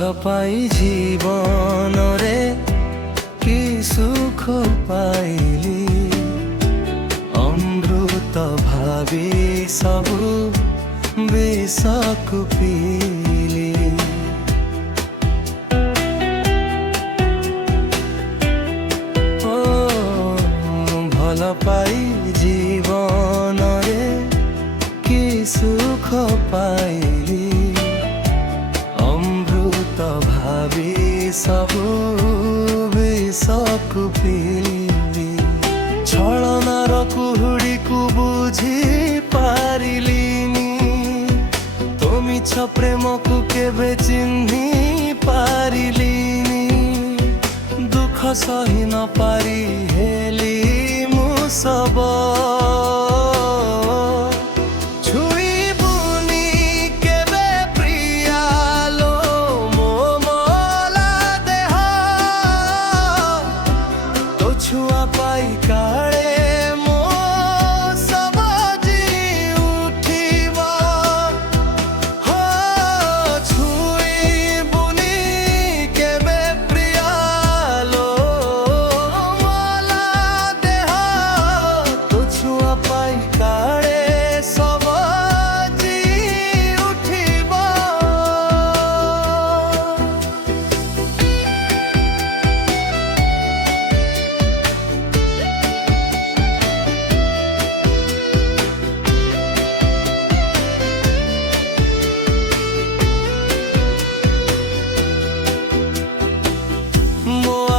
ভাল পাই জীবনরে কি সুখ পাইলি অমৃত ভাবি সবু বিষକୁ ପିଲି ଓ ଭଲ ପାଇ ଜୀବନରେ କି ସୁଖ ପାଇଲି ଅମୃତ ଭାବି ସବୁ বিষକୁ ପିଲି ଛଳନାର କୁହୁଡ଼ିକୁ ବୁଝି ପାରିଲିନି ମିଛ ପ୍ରେମକୁ କେବେ ଚିହ୍ନି ପାରିଲିନି ଦୁଃଖ ସହି ନ ପାରି ହେଲି ମୁଁ ସବ ଛୁଇଁବୁନି କେବେ ପ୍ରିୟା ଲୋ ମୋ ମଲା ଦେହ ତୋ ଛୁଆ ପାଇ କାଳେ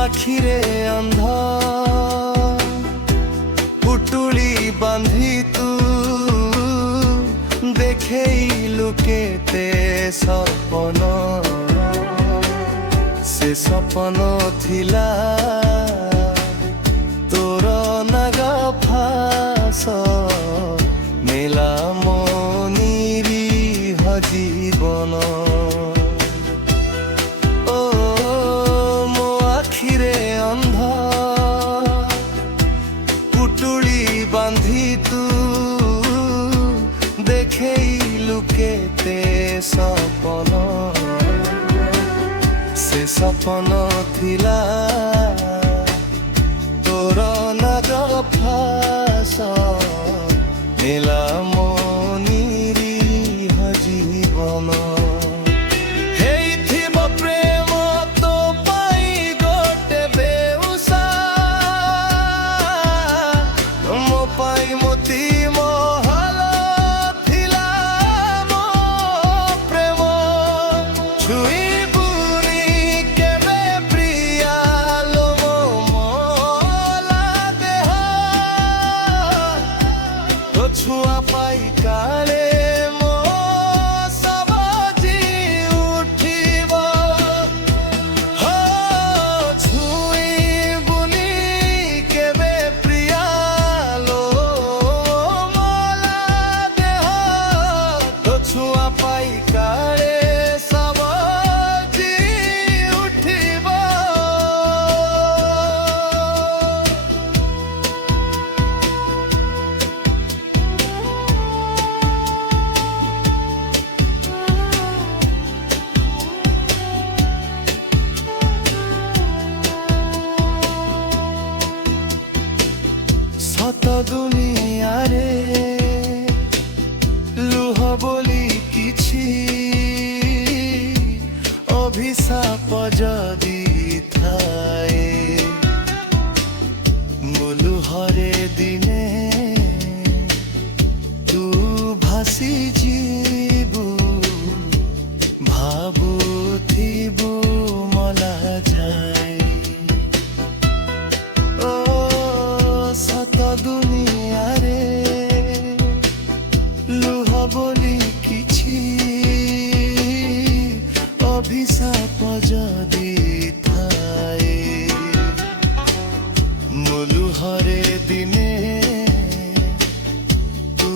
আখিরে অন্ধ পুটুলি বাঁধি তু দেখেইলু কেতে সপন সে সপন থিলা তোর নাগা ফাস মেলা মনিরি জীবন বাঁধি তু দেখেইলু কেতে সপন সে সপন থিলা তোর নাগ ফাস মেলা মনিরি জীবন ছুয়া পাই কালে মো সবজি উঠিব ছুইবুনি কেবে প্রিয়া লো মলা দেহ তো ছুয়া পাই কালে সবজি উঠিব সত দুনিয়ারে লুহ বলি কিছু অভিশাপ যদি থায়ে লুহরে দিনে তু ভাসি ଯିବୁ ভাবুথিবু মলা যায় সত দুনিয়ারে লুহ বলি কিছু অভিশাপ যদি থায়ে লুহরে দিনে তু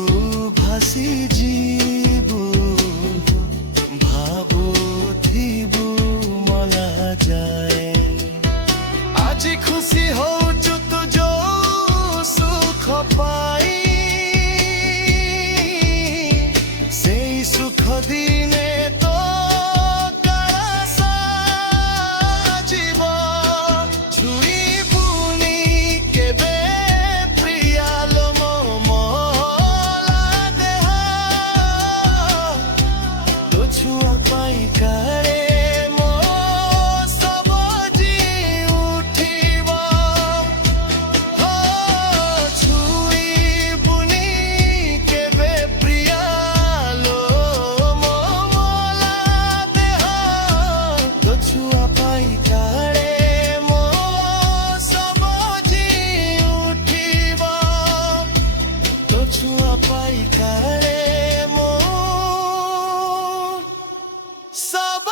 ভাসি ଯିବୁ ভাবুথিবু মলা যায় আজি খুশি হউচু তু সুখ পাই সেই সুখ দিনে তো কালা পাইকারে মো সব